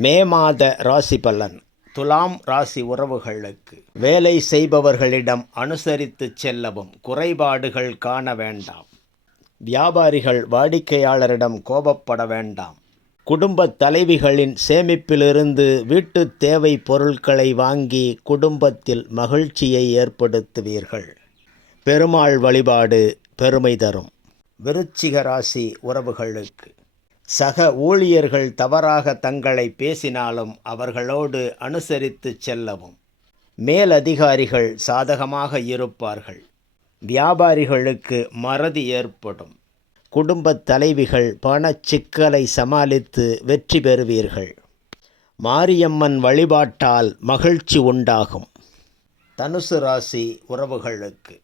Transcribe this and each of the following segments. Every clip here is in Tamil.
மே மாத ராசி பலன். துலாம் ராசி உறவுகளுக்கு வேலை செய்பவர்களிடம் அனுசரித்து செல்லவும், குறைபாடுகள் காண வேண்டாம். வியாபாரிகள் வாடிக்கையாளரிடம் கோபப்பட வேண்டாம். குடும்பத் தலைவிகளின் சேமிப்பிலிருந்து வீட்டு தேவை பொருட்களை வாங்கி குடும்பத்தில் மகிழ்ச்சியை ஏற்படுத்துவீர்கள். பெருமாள் வழிபாடு பெருமை தரும். விருச்சிக ராசி உறவுகளுக்கு சக ஊழியர்கள் தவறாக தங்களை பேசினாலும் அவர்களோடு அனுசரித்து செல்லவும். மேலதிகாரிகள் சாதகமாக இருப்பார்கள். வியாபாரிகளுக்கு மறதி ஏற்படும். குடும்பத் தலைவிகள் பணச் சிக்கலை சமாளித்து வெற்றி பெறுவீர்கள். மாரியம்மன் வழிபாட்டால் மகிழ்ச்சி உண்டாகும். தனுசு ராசி உறவுகளுக்கு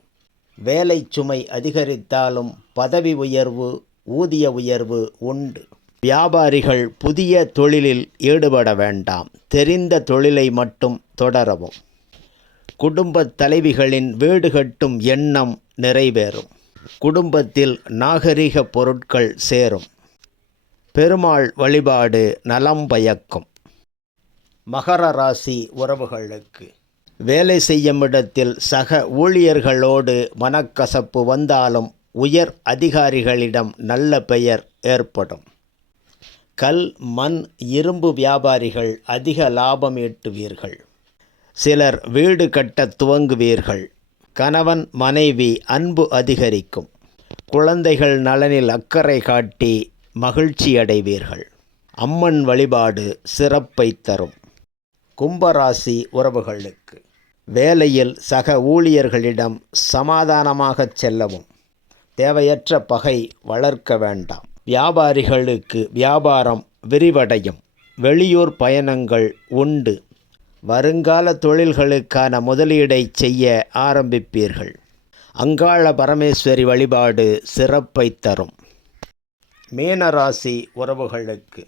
வேலை சுமை அதிகரித்தாலும் பதவி உயர்வு, ஊதிய உயர்வு உண்டு. வியாபாரிகள் புதிய தொழிலில் ஈடுபட வேண்டாம். தெரிந்த தொழிலை மட்டும் தொடரவும். குடும்பத் தலைவிகளின் வீடு கட்டும் எண்ணம் நிறைவேறும். குடும்பத்தில் நாகரிக பொருட்கள் சேரும். பெருமாள் வழிபாடு நலம் பயக்கும். மகர ராசி உறவுகளுக்கு வேலை செய்யும் இடத்தில் சக ஊழியர்களோடு மனக்கசப்பு வந்தாலும் உயர் அதிகாரிகளிடம் நல்ல பெயர் ஏற்படும். கல், மண், இரும்பு வியாபாரிகள் அதிக லாபம் ஈட்டுவீர்கள். சிலர் வீடு கட்ட துவங்குவீர்கள். கணவன் மனைவி அன்பு அதிகரிக்கும். குழந்தைகள் நலனில் அக்கறை காட்டி மகிழ்ச்சி அடைவீர்கள். அம்மன் வழிபாடு சிறப்பை தரும். கும்பராசி உறவுகளுக்கு வேலையில் சக ஊழியர்களிடம் சமாதானமாகச் செல்லவும். தேவையற்ற பகை வளர்க்க வேண்டாம். வியாபாரிகளுக்கு வியாபாரம் விரிவடையும். வெளியூர் பயணங்கள் உண்டு. வருங்கால தொழில்களுக்கான முதலீடை செய்ய ஆரம்பிப்பீர்கள். அங்காள பரமேஸ்வரி வழிபாடு சிறப்பை தரும். மீனராசி உறவுகளுக்கு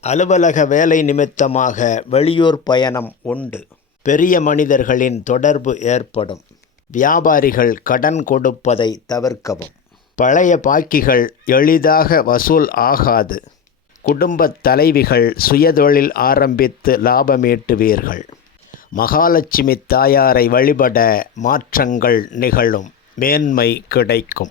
அலுவலக வேலை நிமித்தமாக வெளியூர் பயணம் உண்டு. பெரிய மனிதர்களின் தொடர்பு ஏற்படும். வியாபாரிகள் கடன் கொடுப்பதை தவிர்க்கவும். பழைய பாக்கிகள் எளிதாக வசூல் ஆகாது. குடும்பத் தலைவிகள் சுயதொழில் ஆரம்பித்து லாபமீட்டுவீர்கள். மகாலட்சுமி தாயாரை வழிபட மாற்றங்கள் நிகழும். மேன்மை கிடைக்கும்.